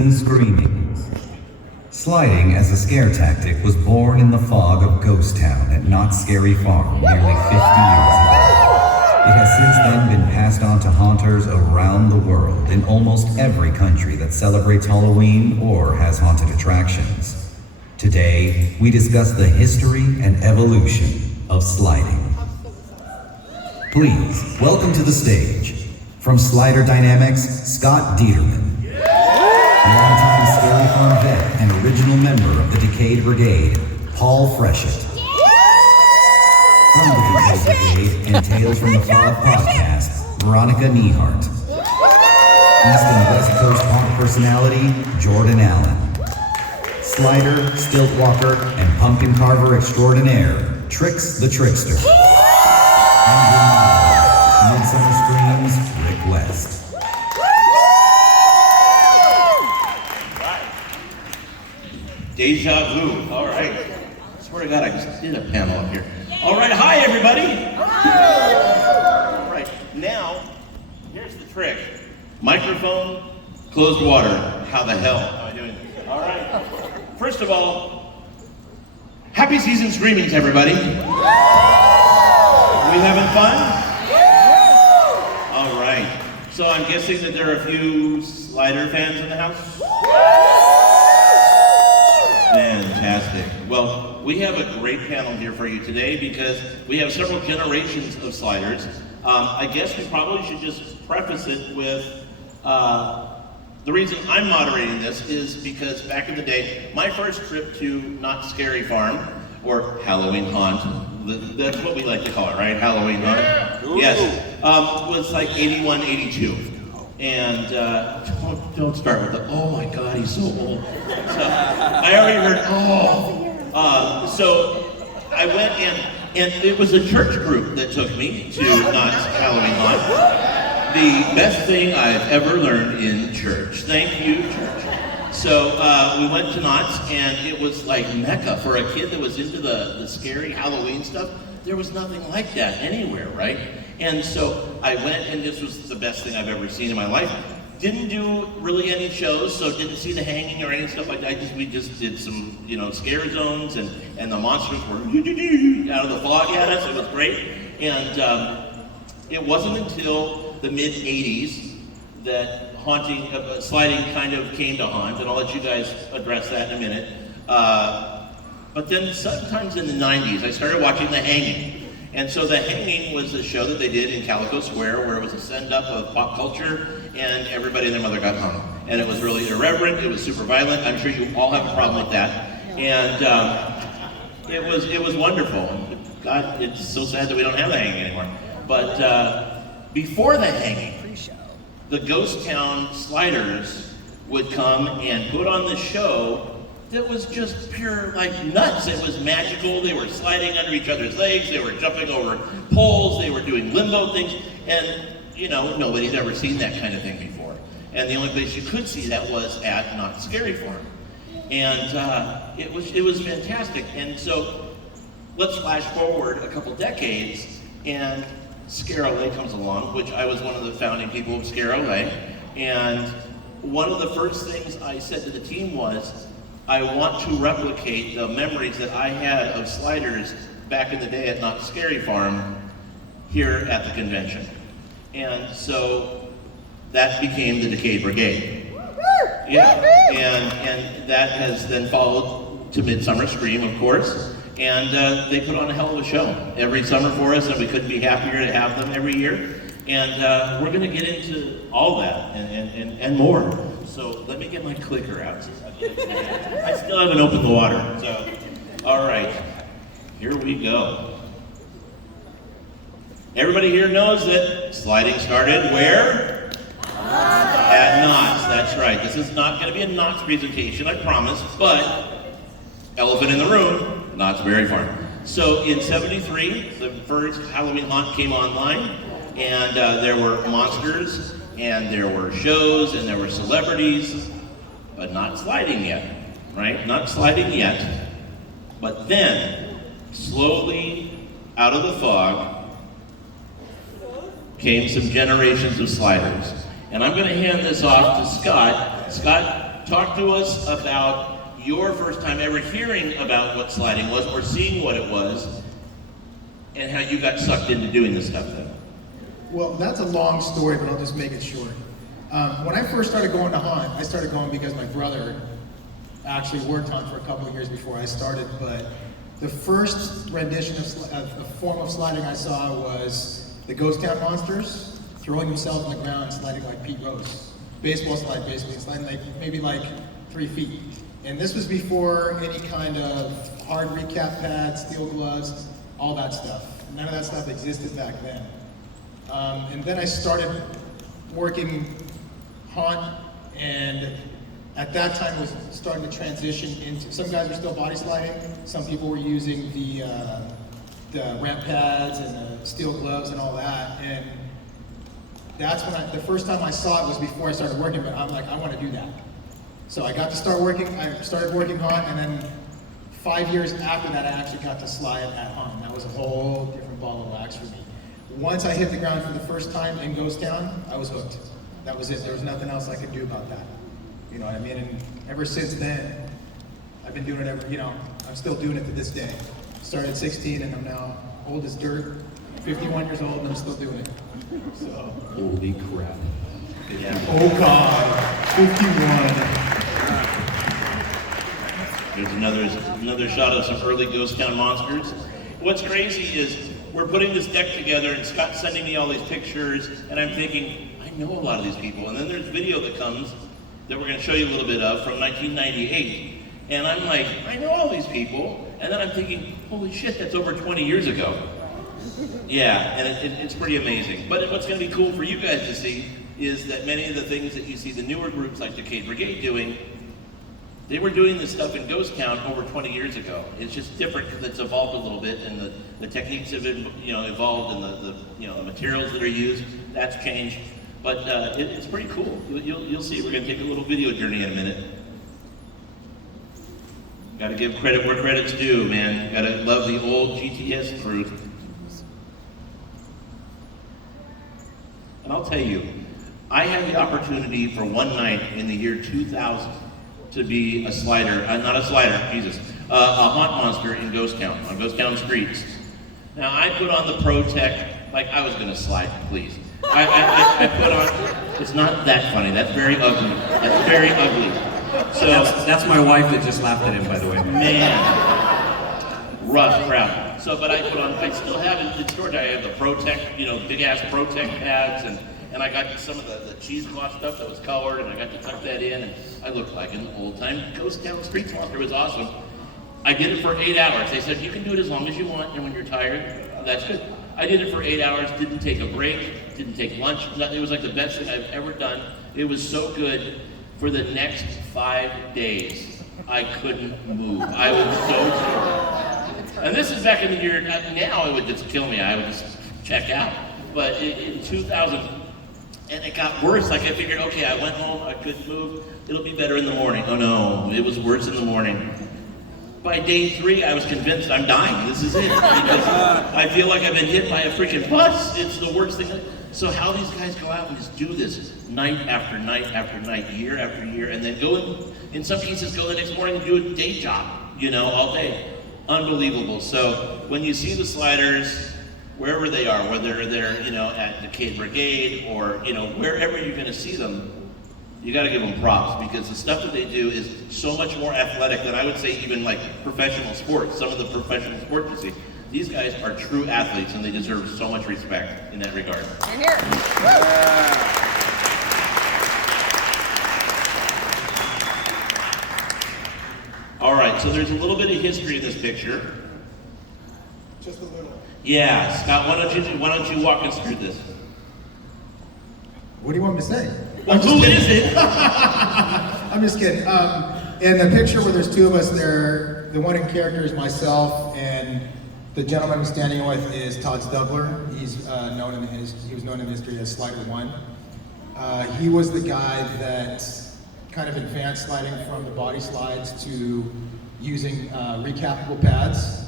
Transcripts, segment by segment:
Season Screamings. Sliding as a scare tactic was born in the fog of Ghost Town at Knott's Scary Farm nearly 50 years ago. It has since then been passed on to haunters around the world in almost every country that celebrates Halloween or has haunted attractions. Today, we discuss the history and evolution of sliding. Please, welcome to the stage, from Slider Dynamics, Scott Dieterman. Longtime Scary Farm vet and original member of the Decade Brigade, Paul Freshett. From the Decade Brigade and Tales from the Fog podcast, Veronica Nehart. East and West Coast haunt personality, Jordan Allen. Slider, stilt walker, and pumpkin carver extraordinaire, Trix the Trickster. And your Midsummer Screams, Rick West. Deja vu. All right. I swear to God, I just did a panel up here. All right. Hi, everybody. All right. Now, here's the trick. Microphone, closed water. How the hell am I doing this? All right. First of all, happy season screamings, everybody. We having fun? All right. So I'm guessing that there are a few Slider fans in the house? Fantastic. Well, we have a great panel here for you today because we have several generations of Sliders. I guess we probably should just preface it with the reason I'm moderating this is because back in the day, my first trip to Knott's Scary Farm, or Halloween Haunt, that's what we like to call it, right? Halloween Haunt? Yeah. Yes. Was like 81, 82. And don't start with the, oh my God, he's so old. So I already heard, so I went and it was a church group that took me to Knott's Halloween Haunt. The best thing I've ever learned in church. Thank you, church. So we went to Knott's and it was like Mecca for a kid that was into the scary Halloween stuff. There was nothing like that anywhere, right? And so I went, and this was the best thing I've ever seen in my life. Didn't do really any shows, so didn't see the hanging or any stuff like that. We just did some, scare zones, and the monsters were out of the fog at us. It was great. And it wasn't until the mid '80s that sliding kind of came to haunt, and I'll let you guys address that in a minute. But then sometimes in the '90s, I started watching The Hanging. And so The Hanging was a show that they did in Calico Square where it was a send-up of pop culture and everybody and their mother got hung. And it was really irreverent, it was super violent. I'm sure you all have a problem with that. And it was wonderful. God, it's so sad that we don't have The Hanging anymore. But before The Hanging, the Ghost Town Sliders would come and put on the show that was just pure, nuts. It was magical. They were sliding under each other's legs. They were jumping over poles. They were doing limbo things. And, nobody had ever seen that kind of thing before. And the only place you could see that was at Knott's Scary Farm. And it was fantastic. And so let's flash forward a couple decades, and Scare LA comes along, which I was one of the founding people of Scare LA. And one of the first things I said to the team was, I want to replicate the memories that I had of Sliders back in the day at Knott's Scary Farm here at the convention. And so that became the Decade Brigade. Yeah, and that has then followed to Midsummer Scream, of course. And they put on a hell of a show every summer for us, and we couldn't be happier to have them every year. And we're gonna get into all that and more. So let me get my clicker out. I still haven't opened the water, so. All right, here we go. Everybody here knows that sliding started where? At Knott's, that's right. This is not gonna be a Knott's presentation, I promise, but elephant in the room, Knott's Berry Farm. So in '73, the first Halloween Haunt came online, and there were monsters, and there were shows, and there were celebrities, but not sliding yet, right? Not sliding yet. But then, slowly, out of the fog, came some generations of sliders. And I'm gonna hand this off to Scott. Scott, Talk to us about your first time ever hearing about what sliding was or seeing what it was and how you got sucked into doing this stuff then. Well, that's a long story, but I'll just make it short. When I first started going to haunt, I started going because my brother actually worked haunt for a couple of years before I started, but the first rendition of a form of sliding I saw was the Ghost Town Monsters throwing themselves on the ground and sliding like Pete Rose. Baseball slide, basically, sliding like maybe like 3 feet. And this was before any kind of hard recap pads, steel gloves, all that stuff. None of that stuff existed back then. And then I started working haunt, and at that time it was starting to transition into, some guys were still body sliding, some people were using the ramp pads and the steel gloves and all that, and that's when the first time I saw it was before I started working, but I'm like, I want to do that. So I got to start working, I started working haunt, and then 5 years after that I actually got to slide at haunt, and that was a whole different ball of wax for me. Once I hit the ground for the first time in Ghost Town, I was hooked. That was it. There was nothing else I could do about that. You know what I mean? And ever since then, I've been doing it I'm still doing it to this day. Started at 16 and I'm now old as dirt, 51 years old, and I'm still doing it. So. Holy crap. Yeah. Oh God, 51. There's another shot of some early Ghost Town Monsters. What's crazy is we're putting this deck together and Scott's sending me all these pictures and I'm thinking, I know a lot of these people. And then there's video that comes that we're going to show you a little bit of from 1998. And I'm like, I know all these people. And then I'm thinking, holy shit, that's over 20 years ago. Yeah, and it's pretty amazing. But what's going to be cool for you guys to see is that many of the things that you see the newer groups like Decade Brigade doing, they were doing this stuff in Ghost Town over 20 years ago. It's just different because it's evolved a little bit, and the techniques have evolved, and the materials that are used, that's changed. But it's pretty cool. You'll see. We're going to take a little video journey in a minute. Got to give credit where credit's due, man. Got to love the old GTS crew. And I'll tell you, I had the opportunity for one night in the year 2000 to be a slider, not a slider, Jesus, a haunt monster in Ghost Town, on Ghost Town streets. Now I put on the Pro Tech like I was gonna slide, please. I put on, it's not that funny, that's very ugly. That's very ugly. So That's my wife that just laughed at him, by the way. Man, rough crowd. So, but I put on, I still have it in storage. I have the Pro Tech, big ass Pro Tech pads, and I got some of the cheesecloth stuff that was colored, and I got to tuck that in, and I looked like an old-time Ghost Town street monster. It was awesome. I did it for 8 hours. They said, you can do it as long as you want, and when you're tired, that's good. I did it for 8 hours, didn't take a break, didn't take lunch. It was like the best thing I've ever done. It was so good. For the next 5 days, I couldn't move. I was so sore. And this is back in the year, now it would just kill me. I would just check out. But in 2000, and it got worse. Like I figured, okay, I went home, I couldn't move. It'll be better in the morning. Oh no, it was worse in the morning. By day 3, I was convinced I'm dying. This is it. Because I feel like I've been hit by a freaking bus. It's the worst thing. So how these guys go out and just do this night after night after night, year after year, and then go in some cases go the next morning and do a day job, all day. Unbelievable. So when you see the sliders, wherever they are, whether they're, at Decade Brigade or, wherever you're going to see them, you got to give them props because the stuff that they do is so much more athletic than I would say even like professional sports. Some of the professional sports you see. These guys are true athletes and they deserve so much respect in that regard. You're here. All right, so there's a little bit of history in this picture. Just a little. Yeah, Scott, why don't you walk us through this? What do you want me to say? Well, who is it? I'm just kidding. In the picture where there's 2 of us there, the one in character is myself, and the gentleman I'm standing with is Todd Stubler. He was known in history as Slider 1. He was the guy that kind of advanced sliding from the body slides to using recapable pads.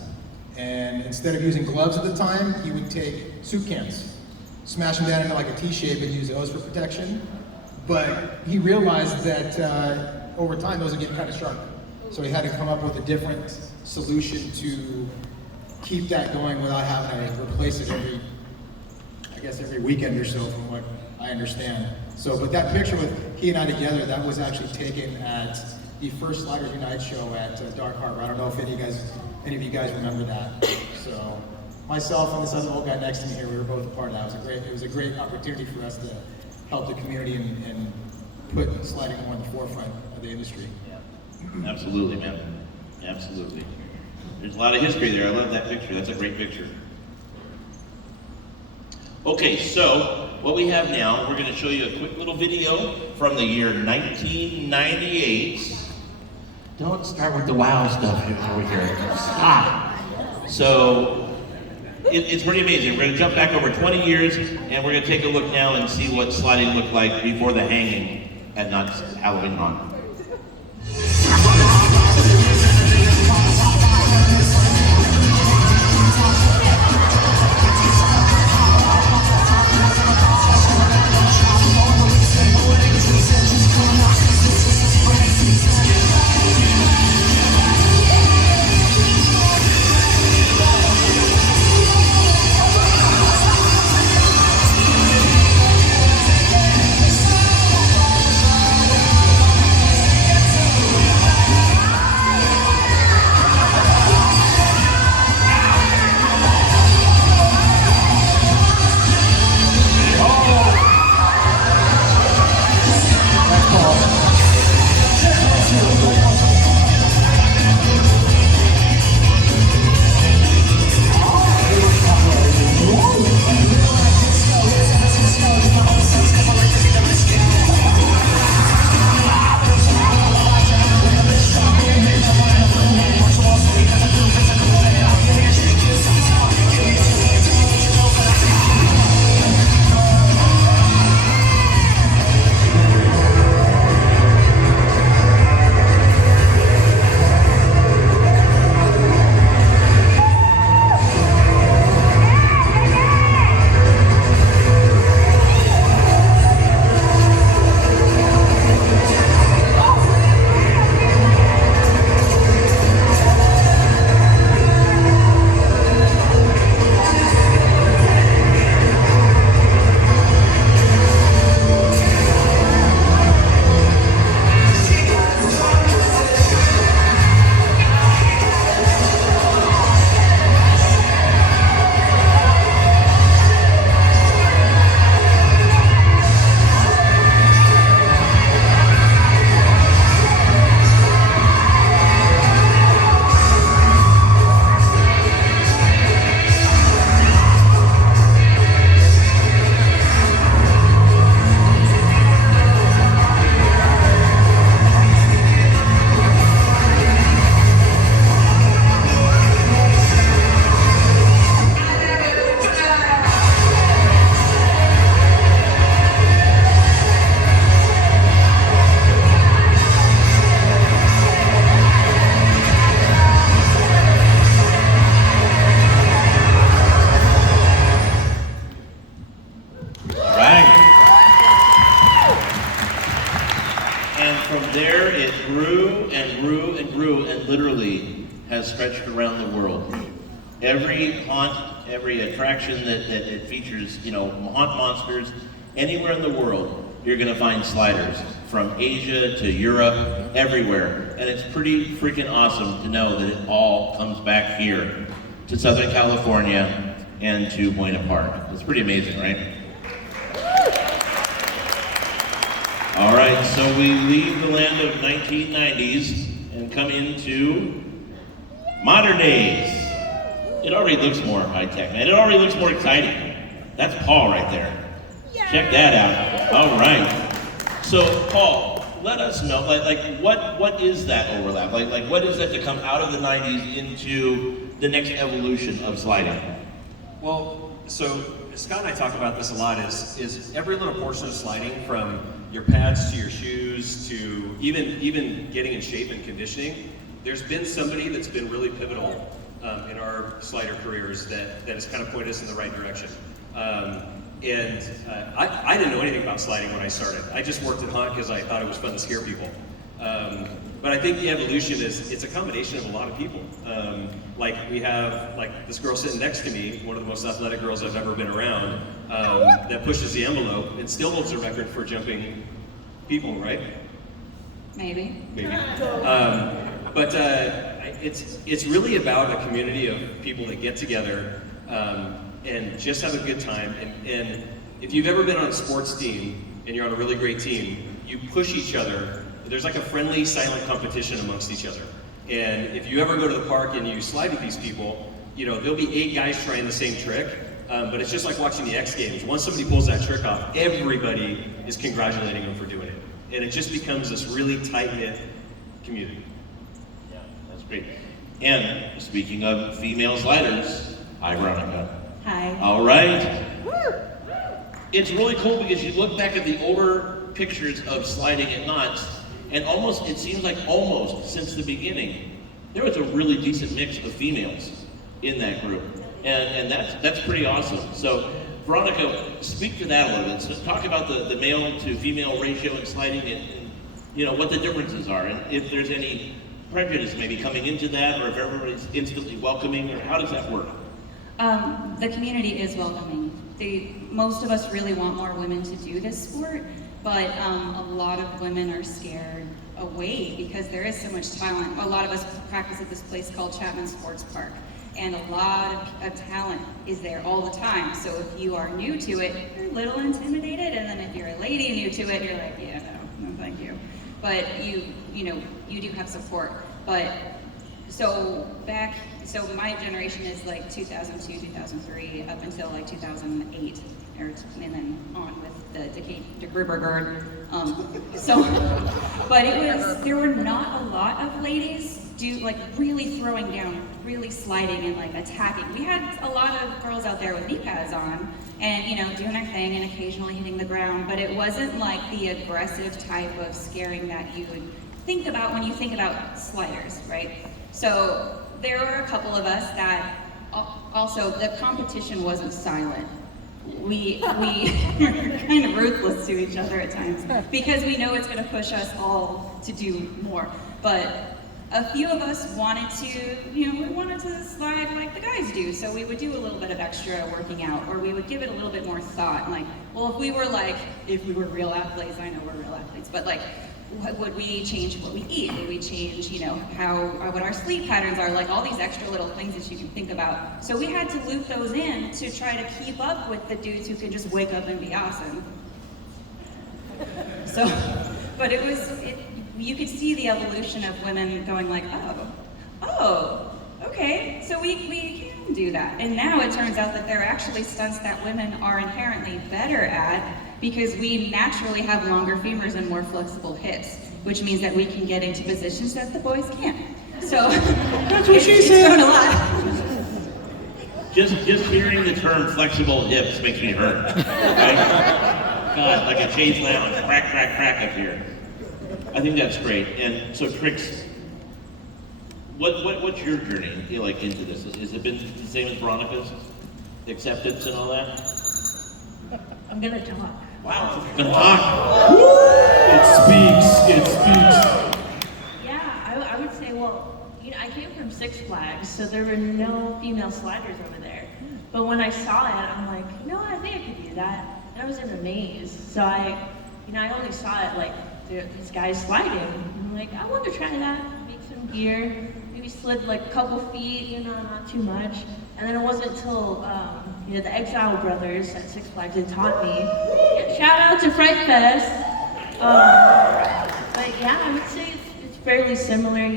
And instead of using gloves at the time, he would take soup cans, smash them down into like a T-shape and use those for protection. But he realized that over time, those are getting kind of sharp. So he had to come up with a different solution to keep that going without having to replace it every weekend or so, from what I understand. So, but that picture with he and I together, that was actually taken at the first Sliders Unite show at Dark Harbor. I don't know if any of you guys remember that. So, myself and this other old guy next to me here, we were both a part of that. It was a great opportunity for us to help the community and put sliding more in the forefront of the industry. Yeah. Absolutely, man. Absolutely. There's a lot of history there. I love that picture. That's a great picture. Okay, so what we have now, we're going to show you a quick little video from the year 1998. Don't start with the wow stuff over here. Stop. So it's pretty amazing. We're going to jump back over 20 years, and we're going to take a look now and see what sliding looked like before the hanging at Knott's Halloween Haunt. Stretched around the world. Every haunt, every attraction that it features, haunt monsters, anywhere in the world, you're gonna find sliders. From Asia to Europe, everywhere. And it's pretty freaking awesome to know that it all comes back here to Southern California and to Buena Park. It's pretty amazing, right? All right, so we leave the land of 1990s and come into modern days. It already looks more high-tech, man. It already looks more exciting. That's Paul right there. Yeah. Check that out. All right. So, Paul, let us know, what is that overlap? Like, what is that to come out of the 90s into the next evolution of sliding? Well, so Scott and I talk about this a lot, is every little portion of sliding, from your pads to your shoes to even getting in shape and conditioning. There's been somebody that's been really pivotal in our slider careers that has kind of pointed us in the right direction. I didn't know anything about sliding when I started. I just worked at Haunt because I thought it was fun to scare people. But I think the evolution it's a combination of a lot of people. Like we have this girl sitting next to me, one of the most athletic girls I've ever been around, that pushes the envelope and still holds the record for jumping people, right? Maybe. But it's really about a community of people that get together and just have a good time. And if you've ever been on a sports team and you're on a really great team, you push each other. There's like a friendly, silent competition amongst each other. And if you ever go to the park and you slide with these people, there'll be 8 guys trying the same trick, but it's just like watching the X Games. Once somebody pulls that trick off, everybody is congratulating them for doing it. And it just becomes this really tight-knit community. Yeah, that's great. And speaking of female sliders, hi Veronica. Hi. All right. It's really cool because you look back at the older pictures of sliding at knots, and it seems like almost since the beginning, there was a really decent mix of females in that group. And that's pretty awesome. So Veronica, speak to that a little bit. So talk about the male to female ratio in sliding and what the differences are, and if there's any prejudice maybe coming into that, or if everybody's instantly welcoming, or how does that work? The community is welcoming. Most of us really want more women to do this sport, but a lot of women are scared away because there is so much talent. A lot of us practice at this place called Chapman Sports Park, and a lot of talent is there all the time. So if you are new to it, you're a little intimidated, and then if you're a lady new to it, you're like, yeah, no, thank you. But you do have support. But so my generation is like 2002, 2003, up until like 2008, and then on with the Decade Gribbergerd. But there were not a lot of ladies really throwing down, really sliding and like attacking. We had a lot of girls out there with knee pads on and doing their thing and occasionally hitting the ground, but it wasn't like the aggressive type of scaring that you would think about when you think about sliders, right? So there were a couple of us that also, the competition wasn't silent. We were kind of ruthless to each other at times because we know it's going to push us all to do more. But a few of us wanted to slide like the guys do. So we would do a little bit of extra working out, or we would give it a little bit more thought. Like, well, if we were real athletes, I know we're real athletes, but like, would we change what we eat? Would we change, what our sleep patterns are? Like all these extra little things that you can think about. So we had to loop those in to try to keep up with the dudes who could just wake up and be awesome. So, but you could see the evolution of women going like, oh, okay, so we can do that. And now it turns out that there are actually stunts that women are inherently better at because we naturally have longer femurs and more flexible hips, which means that we can get into positions that the boys can't. So that's what she said. A lot. Just hearing the term flexible hips makes me hurt. Right? God, like a chaise lounge, crack, crack, crack up here. I think that's great. And so, Trix, what's your journey like into this? Has it been the same as Veronica's? Acceptance and all that? I'm gonna talk. Wow, gonna talk. It speaks. Yeah, I would say, well, I came from Six Flags, so there were no female sliders over there. But when I saw it, I'm like, I think I could do that. And I was in a maze. So I only saw it like these guys sliding. I'm like, I want to try that. Make some gear. Maybe slid like a couple feet, not too much. And then it wasn't until the Exile Brothers at Six Flags had taught me. Shout out to Fright Fest. But yeah, I would say it's fairly similar.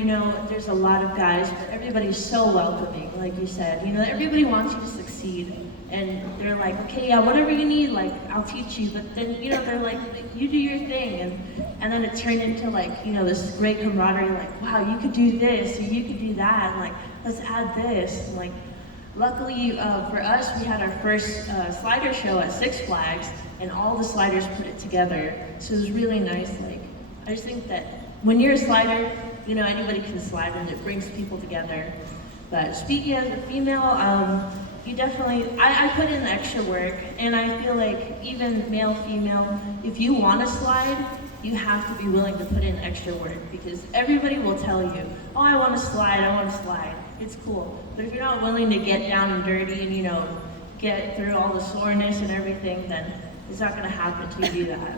There's a lot of guys, but everybody's so welcoming, like you said. Everybody wants you to succeed. And they're like, okay, yeah, whatever you need, like, I'll teach you. But then, they're like, you do your thing. And then it turned into like, this great camaraderie, like, wow, you could do this, or you could do that, and like, let's add this. And like, luckily for us, we had our first slider show at Six Flags, and all the sliders put it together. So it was really nice. Like, I just think that when you're a slider, anybody can slide, and it brings people together. But speaking as a female, you definitely, I put in the extra work, and I feel like even male, female, if you want to slide, you have to be willing to put in extra work because everybody will tell you, oh, I want to slide, I want to slide. It's cool. But if you're not willing to get down and dirty and, you know, get through all the soreness and everything, then it's not going to happen till you do that.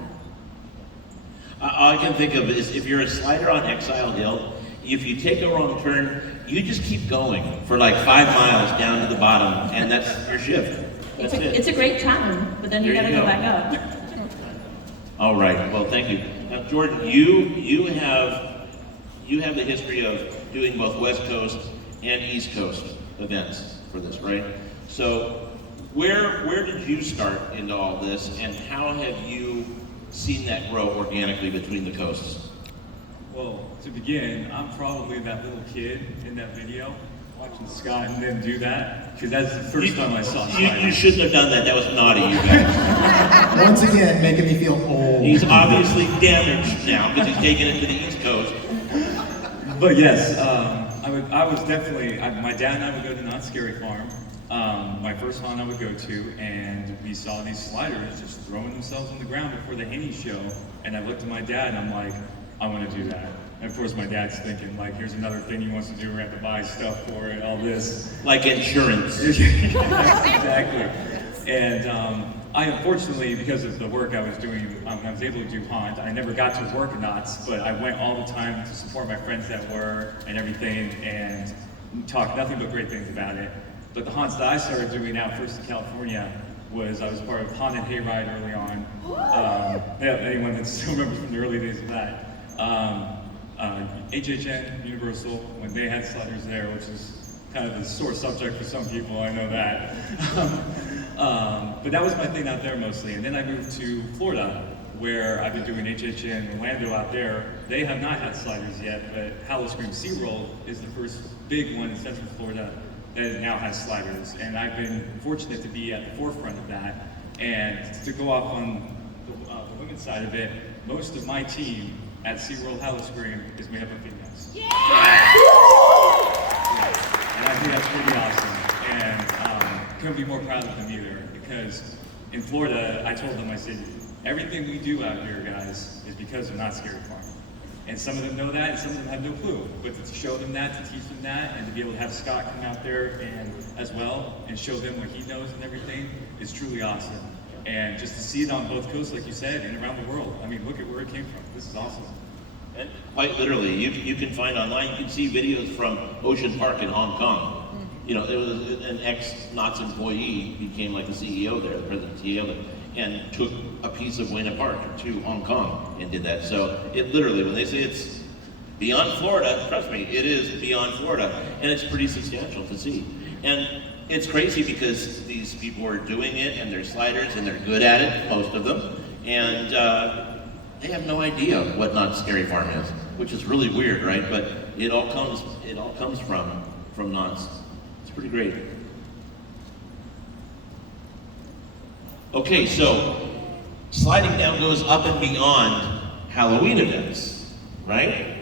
All I can think of is if you're a slider on Exile Hill, if you take a wrong turn, you just keep going for like 5 miles down to the bottom, and that's your shift. That's it. It's a great time, but then you got to go back up. All right. Well, thank you. Now, Jordan, you have the history of doing both West Coast and East Coast events for this, right? So, where did you start into all this, and how have you seen that grow organically between the coasts? Well, to begin, I'm probably that little kid in that video watching Scott and them do that, because that's the first time I saw Scott. You shouldn't have done that. That was naughty, you guys. Once again, making me feel old. He's obviously damaged now because he's taking it to the East Coast. But yes, I was definitely, my dad and I would go to Not Scary Farm. My first haunt I would go to, and we saw these sliders just throwing themselves on the ground before the Haney show, and I looked at my dad and I'm like, I want to do that. And of course my dad's thinking, like, here's another thing he wants to do, we're going to have to buy stuff for it, all this. Like insurance. Exactly. And I unfortunately, because of the work I was doing, I was able to do haunt. I never got to work knots, but I went all the time to support my friends that were and everything, and talk nothing but great things about it. But the haunts that I started doing out first in California was I was part of Haunted Hayride early on. Anyone that still remembers from the early days of that. HHN, Universal, when they had sliders there, which is kind of the sore subject for some people, I know that. But that was my thing out there mostly. And then I moved to Florida, where I've been doing HHN Orlando out there. They have not had sliders yet, but Howl-O-Scream SeaWorld is the first big one in Central Florida that now has sliders. And I've been fortunate to be at the forefront of that. And to go off on the women's side of it, most of my team at SeaWorld Howl-O-Scream is made up of females. Yeah! And I think that's pretty awesome. And couldn't be more proud of them either, because in Florida, I told them, I said, everything we do out here, guys, is because of Not Scary Farm. And some of them know that, and some of them have no clue. But to show them that, to teach them that, and to be able to have Scott come out there and as well, and show them what he knows and everything, is truly awesome. And just to see it on both coasts, like you said, and around the world. I mean, look at where it came from. This is awesome. And quite literally, you can find online, you can see videos from Ocean Park in Hong Kong. You know, there was an ex-Knott's employee became like the CEO there, the president CEO there, and took a piece of Buena Park to Hong Kong and did that. So it literally, when they say it's beyond Florida, trust me, it is beyond Florida, and it's pretty substantial to see. And it's crazy because these people are doing it, and they're sliders, and they're good at it, most of them, and they have no idea what Not Scary Farm is, which is really weird, right? But it all comes from Knott's. It's pretty great. Okay, so sliding down goes up and beyond Halloween events, right?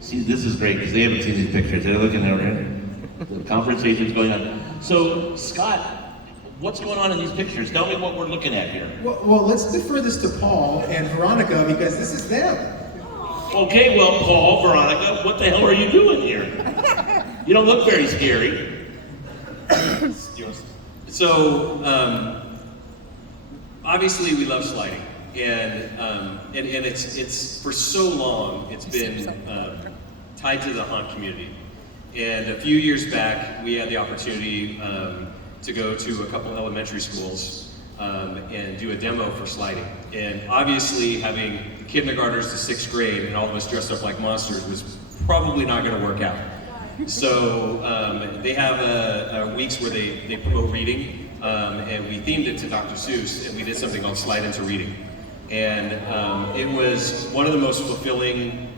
See, this is great because they haven't seen these pictures. They're looking over here. The conversation's going on. So, Scott, what's going on in these pictures? Tell me what we're looking at here. Well, let's defer this to Paul and Veronica because this is them. Okay, well, Paul, Veronica, what the hell are you doing here? You don't look very scary. So, obviously we love sliding, and it's for so long it's been tied to the haunt community. And a few years back, we had the opportunity to go to a couple elementary schools and do a demo for sliding. And obviously, having the kindergartners to 6th grade and all of us dressed up like monsters was probably not going to work out. So they have weeks where they promote reading, and we themed it to Dr. Seuss, and we did something called Slide Into Reading. And it was one of the most fulfilling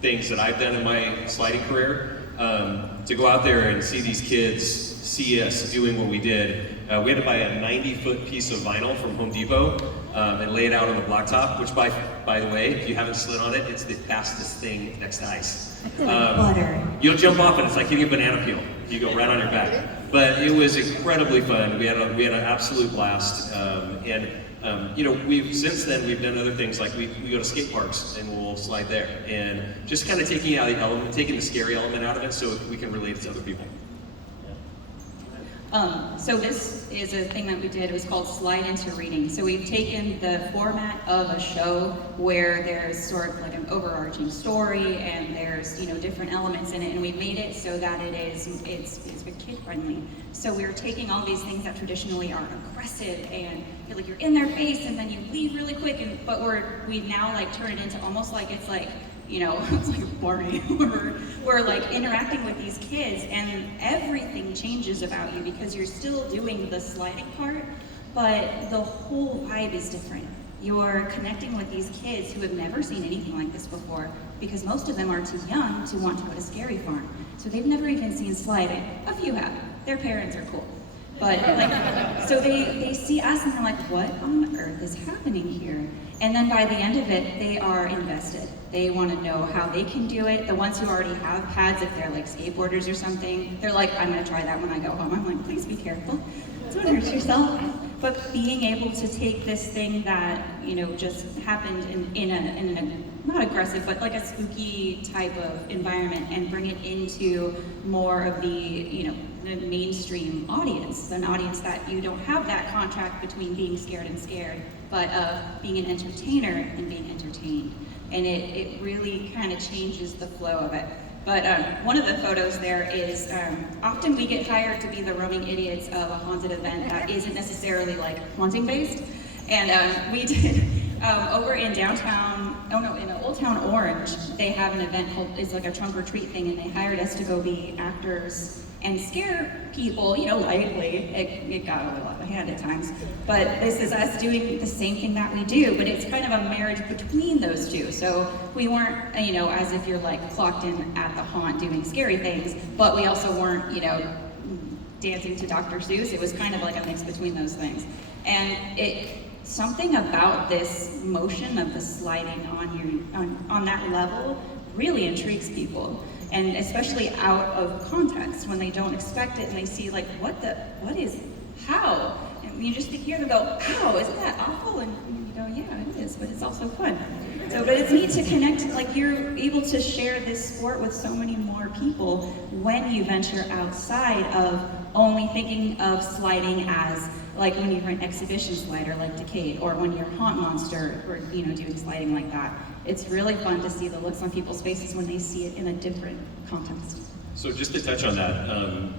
things that I've done in my sliding career. To go out there and see these kids see us doing what we did. We had to buy a 90-foot piece of vinyl from Home Depot and lay it out on the blacktop, which by the way, if you haven't slid on it, it's the fastest thing next to ice. Butter. You'll jump off and it's like eating a banana peel. You go right on your back. But it was incredibly fun. We had an absolute blast. And Since then we've done other things like we go to skate parks and we'll slide there, and just kind of taking the scary element out of it so we can relate it to other people. So this is a thing that we did. It was called Slide Into Reading. So we've taken the format of a show where there's sort of like an overarching story and there's different elements in it, and we've made it so that it's kid friendly. So we're taking all these things that traditionally are aggressive and you're in their face and then you leave really quick, but we now like turn it into almost like it's like it's like a Barbie. we're like interacting with these kids and everything changes about you because you're still doing the sliding part, but the whole vibe is different. You're connecting with these kids who have never seen anything like this before because most of them are too young to want to go to Scary Farm. So they've never even seen sliding. A few have. Their parents are cool. But so they see us and they're like, what on earth is happening here? And then by the end of it, they are invested. They want to know how they can do it. The ones who already have pads, if they're like skateboarders or something, they're like, I'm going to try that when I go home. I'm like, please be careful. Don't hurt yourself. But being able to take this thing that, just happened in a not aggressive, but like a spooky type of environment and bring it into more of the mainstream audience, an audience that you don't have that contract between being scared and scared, but of being an entertainer and being entertained. And it really kind of changes the flow of it. But one of the photos there is, often we get hired to be the roaming idiots of a haunted event that isn't necessarily like haunting based. And we did, over in in Old Town Orange, they have an event called, it's like a trunk or treat thing, and they hired us to go be actors and scare people, lightly. It got a little out of hand at times, but this is us doing the same thing that we do, but it's kind of a marriage between those two. So we weren't, as if you're like clocked in at the haunt doing scary things, but we also weren't, dancing to Dr. Seuss. It was kind of like a mix between those things. And something about this motion of the sliding on that level really intrigues people. And especially out of context, when they don't expect it and they see like, how? And you just hear them go, how, isn't that awful? And you go, yeah, it is, but it's also fun. So, but it's neat to connect, like you're able to share this sport with so many more people when you venture outside of only thinking of sliding as like when you're an exhibition slider like Decade, or when you're Haunt Monster, or doing sliding like that. It's really fun to see the looks on people's faces when they see it in a different context. So just to touch on that,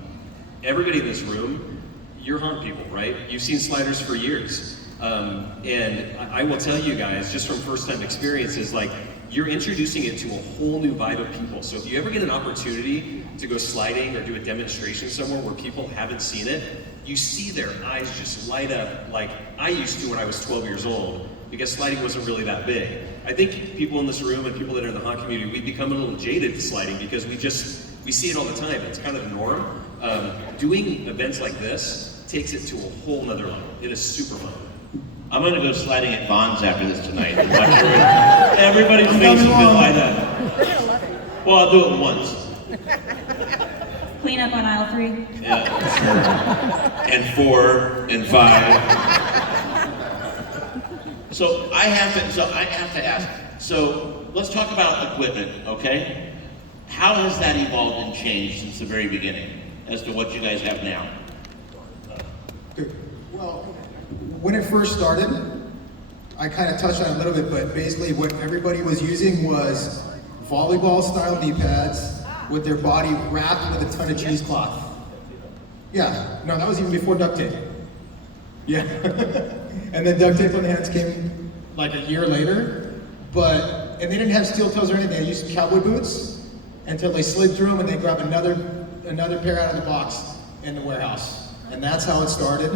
everybody in this room, you're haunt people, right? You've seen sliders for years. And I will tell you guys, just from first-time experiences, like you're introducing it to a whole new vibe of people. So if you ever get an opportunity to go sliding or do a demonstration somewhere where people haven't seen it, you see their eyes just light up like I used to when I was 12 years old, because sliding wasn't really that big. I think people in this room and people that are in the haunt community, we become a little jaded to sliding because we see it all the time. It's kind of the norm. Doing events like this takes it to a whole nother level. It is super fun. I'm gonna go sliding at Vaughn's after this tonight. And watch everybody's faces will light up. Well, I'll do it once. Clean up on aisle 3. Yeah, sure. And 4 and 5. So I have to ask. So let's talk about equipment, okay? How has that evolved and changed since the very beginning as to what you guys have now? Good. Well, when it first started, I kind of touched on it a little bit, but basically what everybody was using was volleyball-style knee pads with their body wrapped with a ton of cheesecloth. Yeah, no, that was even before duct tape. Yeah. And then duct tape on the hands came like a year later, and they didn't have steel toes or anything. They used cowboy boots until they slid through them and they grabbed another pair out of the box in the warehouse. And that's how it started.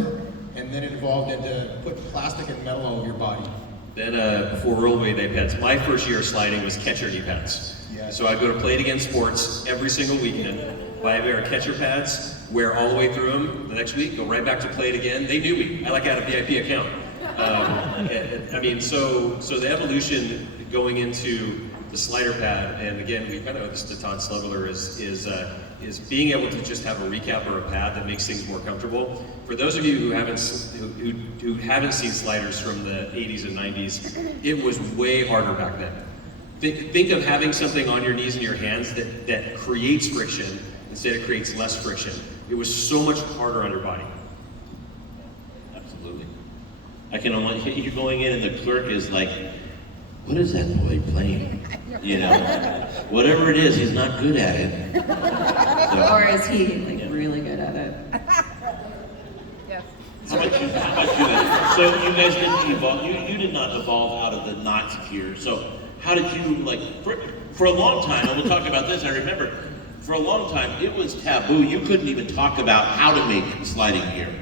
And then it evolved into putting plastic and metal all over your body. Then before rollaway knee pads, my first year of sliding was catcher knee pads. Yeah. So I'd go to Play It Again Sports every single weekend, buy a pair of catcher pads, wear all the way through them the next week, go right back to Play It Again. They knew me. I had a VIP account. So the evolution going into the slider pad, and again, we kind of owe this to Todd Slevler, is being able to just have a recap or a pad that makes things more comfortable. For those of you who haven't seen sliders from the 80s and 90s, it was way harder back then. Think of having something on your knees and your hands that creates friction instead of creates less friction. It was so much harder on your body. Absolutely. I can only, you're going in and the clerk is like, what is that boy playing? You know, whatever it is, he's not good at it. So, Or is he like really good at it? how about you then? So you guys didn't evolve, you did not evolve out of the Nazi gear. So how did you, like, for a long time, and we'll talk about this, I remember, for a long time, it was taboo. You couldn't even talk about how to make sliding gear.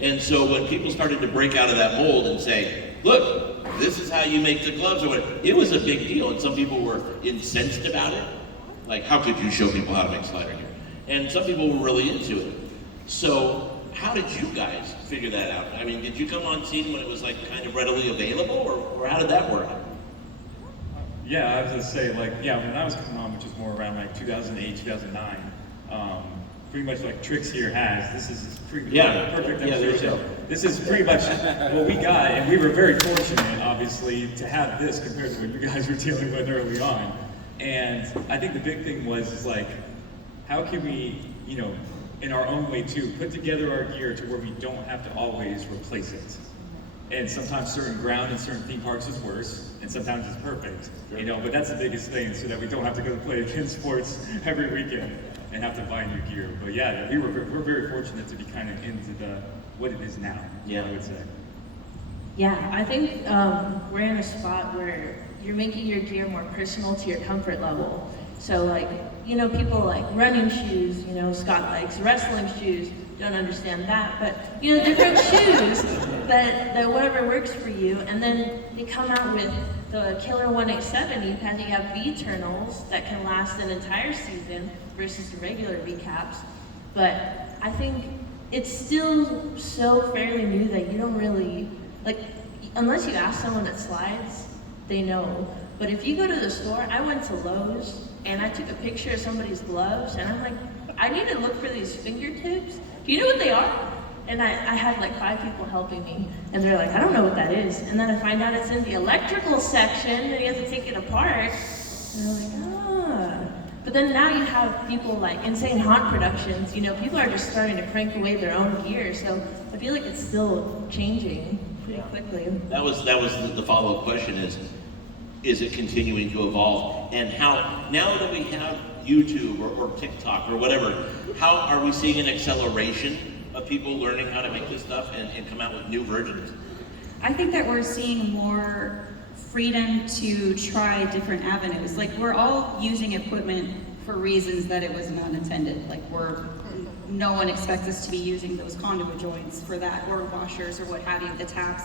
And so when people started to break out of that mold and say, look, this is how you make the gloves or whatever, it was a big deal. And some people were incensed about it. Like, how could you show people how to make slider gear? And some people were really into it. So how did you guys figure that out? I mean, did you come on scene when it was like kind of readily available, or how did that work? Yeah, I was gonna say, like, yeah, when I was coming on, which was more around like 2008, 2009, pretty much like Trix here has, this is pretty perfect demonstration. This is pretty much what we got, and we were very fortunate, obviously, to have this compared to what you guys were dealing with early on. And I think the big thing was like, how can we, you know, in our own way too, put together our gear to where we don't have to always replace it. And sometimes certain ground and certain theme parks is worse, and sometimes it's perfect, you know, but that's the biggest thing, so that we don't have to go play against sports every weekend and have to buy new gear. But yeah, we're very fortunate to be kind of into what it is now, I would say. Yeah, I think we're in a spot where you're making your gear more personal to your comfort level. So like, you know, people like running shoes, you know, Scott likes wrestling shoes, don't understand that, but you know, different shoes that whatever works for you. And then they come out with the Killer 187 because you have V-Eternals that can last an entire season versus the regular V-Caps. But I think it's still so fairly new that you don't really, like, unless you ask someone that slides, they know. But if you go to the store, I went to Lowe's and I took a picture of somebody's gloves and I'm like, I need to look for these fingertips. Do you know what they are? And I had like 5 people helping me and they're like, I don't know what that is. And then I find out it's in the electrical section and you have to take it apart. And I'm like, ah. But then now you have people like Insane Haunt Productions, you know, people are just starting to crank away their own gear. So I feel like it's still changing pretty quickly. That was the follow-up question is it continuing to evolve? And how, now that we have YouTube or TikTok or whatever, how are we seeing an acceleration of people learning how to make this stuff and come out with new versions? I think that we're seeing more freedom to try different avenues. Like, we're all using equipment for reasons that it was not intended. Like, no one expects us to be using those conduit joints for that, or washers or what have you, the taps.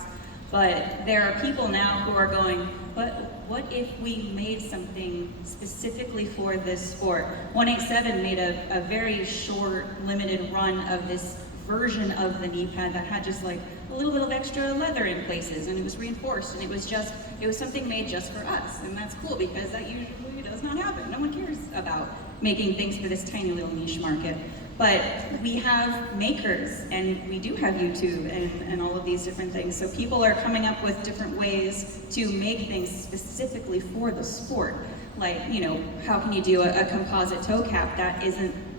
But there are people now who are going, but what if we made something specifically for this sport? 187 made a very short, limited run of this version of the knee pad that had just like a little bit of extra leather in places, and it was reinforced, and it was something made just for us. And that's cool because that usually does not happen. No one cares about making things for this tiny little niche market. But we have makers, and we do have YouTube and all of these different things. So people are coming up with different ways to make things specifically for the sport. Like, you know, how can you do a composite toe cap that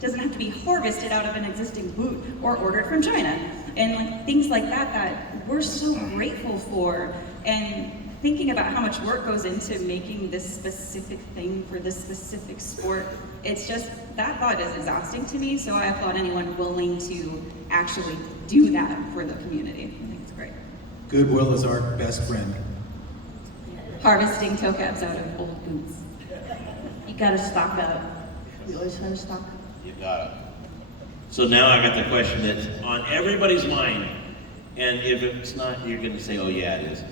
doesn't have to be harvested out of an existing boot or ordered from China? And like things like that we're so grateful for. And thinking about how much work goes into making this specific thing for this specific sport, it's just, that thought is exhausting to me, so I applaud anyone willing to actually do that for the community. I think it's great. Goodwill is our best friend. Harvesting toe caps out of old boots. You gotta stock up. You always gotta stock up. You got it. So now I got the question that's on everybody's mind, and if it's not, you're gonna say, oh yeah, it is.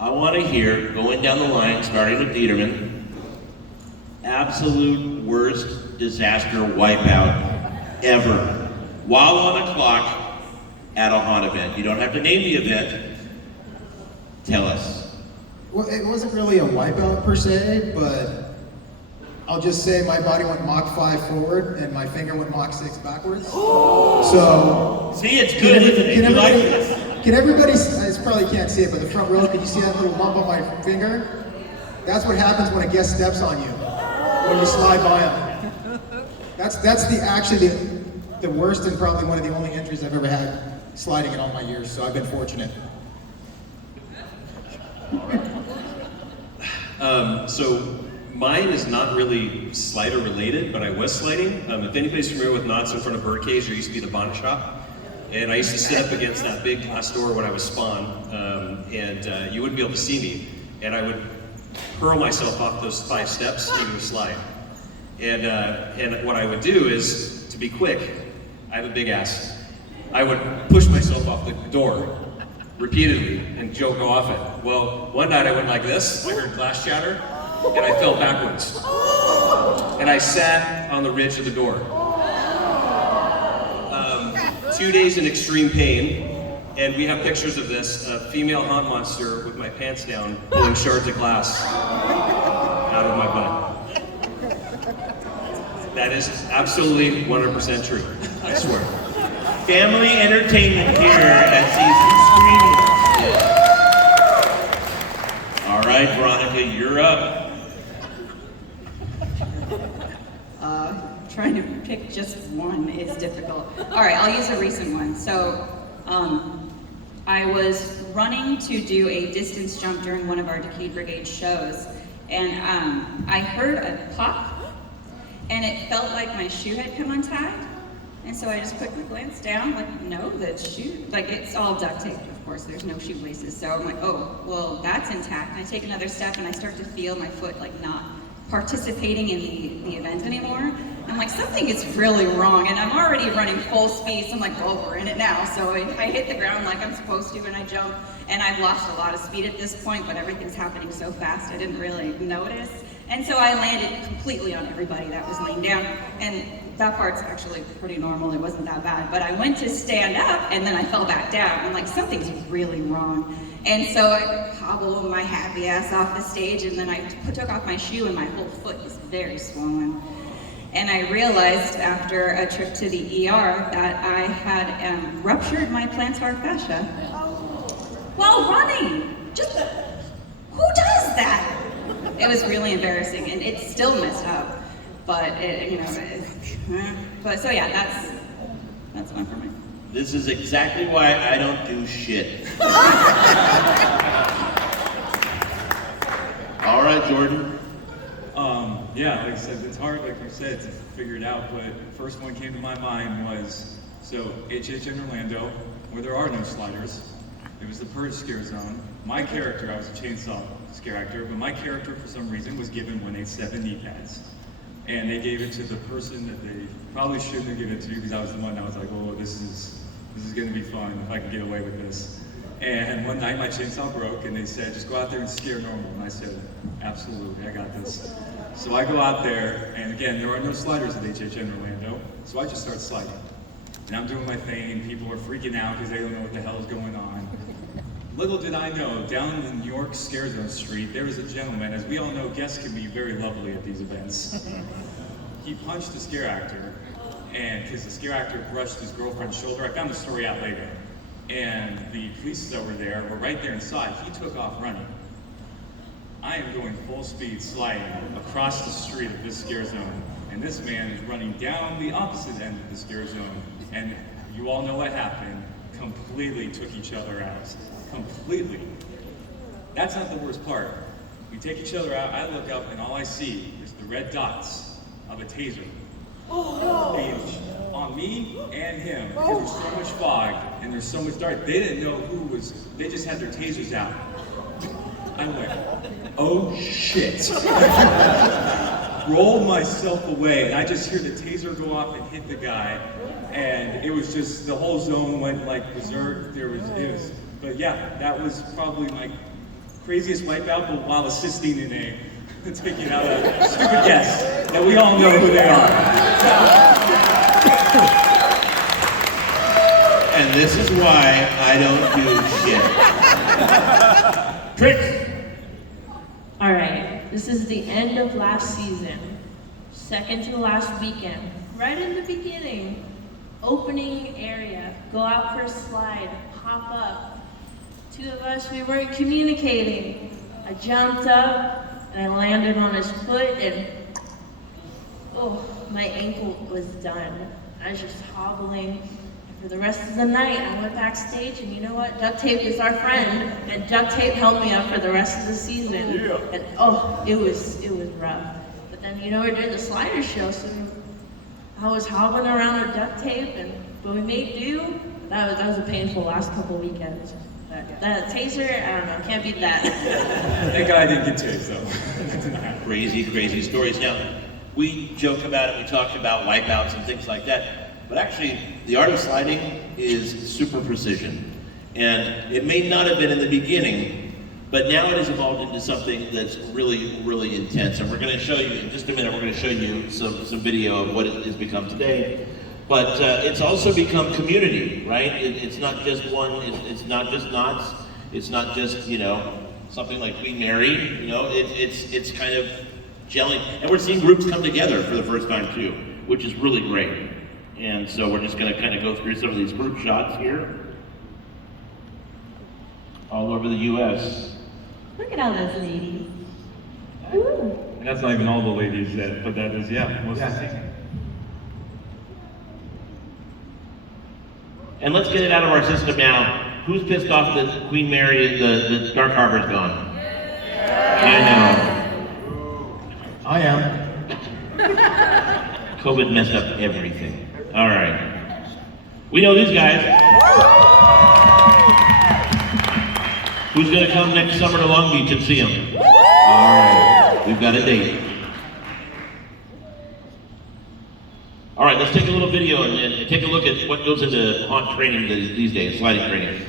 I want to hear, going down the line, starting with Dieterman, absolute worst disaster wipeout ever, while on a clock at a haunt event. You don't have to name the event. Tell us. Well, it wasn't really a wipeout per se, but I'll just say my body went Mach 5 forward and my finger went Mach 6 backwards. So, See, it's good, isn't it? You like this? can everybody, I probably can't see it, but the front row, can you see that little lump on my finger? That's what happens when a guest steps on you, when you slide by them. That's actually the worst and probably one of the only injuries I've ever had sliding in all my years, so I've been fortunate. So mine is not really slider related, but I was sliding. If anybody's familiar with knots in front of birdcage, there used to be the bonnet shop. And I used to sit up against that big glass door when I was spawn, and you wouldn't be able to see me. And I would hurl myself off those 5 steps into a slide. And what I would do is, to be quick, I have a big ass. I would push myself off the door repeatedly and go off it. Well, one night I went like this, I heard glass shatter, and I fell backwards. And I sat on the ridge of the door. 2 days in extreme pain, and we have pictures of this, a female haunt monster with my pants down, pulling shards of glass out of my butt. That is absolutely 100% true, I swear. Family entertainment here at Season Screaming. All right, Veronica, you're up. Trying to pick just one is difficult. All right, I'll use a recent one. So, I was running to do a distance jump during one of our Decade Brigade shows, and I heard a pop, and it felt like my shoe had come untied. And so I just quickly glanced down, like, no, the shoe, like, it's all duct taped, of course, there's no shoelaces. So I'm like, oh, well, that's intact. And I take another step, and I start to feel my foot, like, not participating in the event anymore. I'm like, something is really wrong, and I'm already running full speed, so I'm like, well, we're in it now. So I hit the ground like I'm supposed to, and I jump, and I've lost a lot of speed at this point, but everything's happening so fast, I didn't really notice. And so I landed completely on everybody that was laying down, and that part's actually pretty normal, it wasn't that bad. But I went to stand up, and then I fell back down. I'm like, something's really wrong. And so I hobbled my happy ass off the stage, and then I took off my shoe, and my whole foot is very swollen. And I realized after a trip to the ER that I had ruptured my plantar fascia while running. Just, who does that? It was really embarrassing, and it's still messed up. But but so yeah, that's one for me. This is exactly why I don't do shit. All right, Jordan. Yeah, like I said, it's hard, like you said, to figure it out, but the first one came to my mind was, so HH in Orlando, where there are no sliders. It was the Purge Scare Zone. My character, I was a chainsaw scare actor, but my character, for some reason, was given 187 knee pads. And they gave it to the person that they probably shouldn't have given it to, because I was the one that was like, oh, this is gonna be fun if I can get away with this. And one night my chainsaw broke, and they said, just go out there and scare normal. And I said, absolutely, I got this. So I go out there, and again, there are no sliders at HH in Orlando, so I just start sliding. And I'm doing my thing, and people are freaking out because they don't know what the hell is going on. Little did I know, down in the New York Scare Zone Street, there was a gentleman, as we all know, guests can be very lovely at these events. He punched the scare actor, and because the scare actor brushed his girlfriend's shoulder, I found the story out later. And the police that were there were right there inside. He took off running. I am going full speed sliding across the street of this scare zone, and this man is running down the opposite end of the scare zone, and you all know what happened. Completely took each other out. Completely. That's not the worst part. We take each other out, I look up, and all I see is the red dots of a taser. Aimed on me and him. Because there's so much fog and there's so much dark. They didn't know who was, they just had their tasers out. I went, oh shit. Rolled myself away, and I just hear the taser go off and hit the guy. And it was just, the whole zone went like berserk. But yeah, that was probably my craziest wipeout, but while assisting in taking out a stupid guest that we all know who they are. And this is why I don't do shit. Trick, This is the end of last season, second to the last weekend, right in the beginning, opening area, go out for a slide, hop up. Two of us, we weren't communicating. I jumped up and I landed on his foot and oh, my ankle was done. I was just hobbling. For the rest of the night, I went backstage, and you know what? Duct tape is our friend, and duct tape held me up for the rest of the season. Yeah. And oh, it was rough. But then, you know, we're doing the slider show, so I was hobbling around with duct tape, but we made do. That was a painful last couple weekends. But that taser, I don't know, can't beat that. Thank God I didn't get tased though. Crazy, crazy stories. Now, we joke about it, we talk about wipeouts and things like that. But actually, the art of sliding is super precision. And it may not have been in the beginning, but now it has evolved into something that's really, really intense. And we're going to show you, in just a minute, we're going to show you some video of what it has become today. But it's also become community, right? It's not just one, it's not just knots, it's not just, you know, something like Queen Mary, you know, it's kind of gelling. And we're seeing groups come together for the first time too, which is really great. And so we're just going to kind of go through some of these group shots here, all over the U.S. Look at all those ladies. Ooh. And that's not even all the ladies but that is, yeah, most of the team. And let's get it out of our system now. Who's pissed off that Queen Mary, the Dark Harbor's gone? I know. I am. COVID messed up everything. All right. We know these guys. Who's going to come next summer to Long Beach and see them? All right. We've got a date. All right, let's take a little video and take a look at what goes into haunt training these days, sliding training.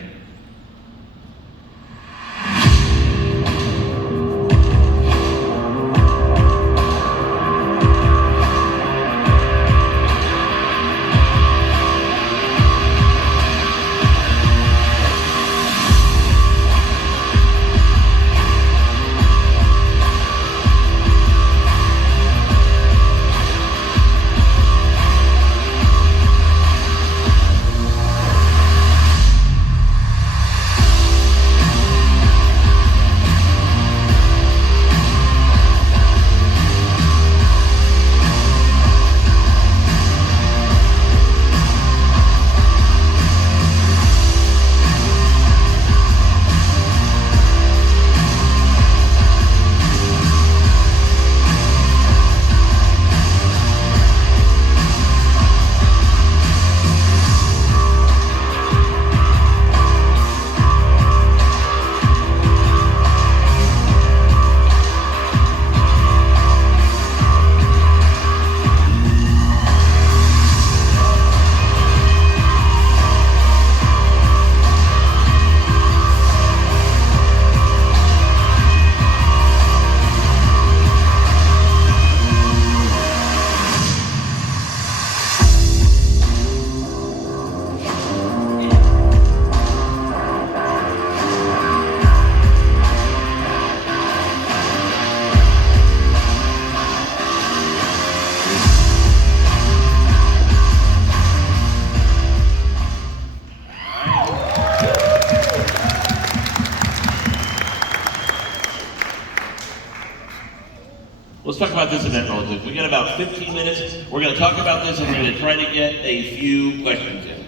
Let's talk about this event real quick. We got about 15 minutes. We're going to talk about this and we're going to try to get a few questions in.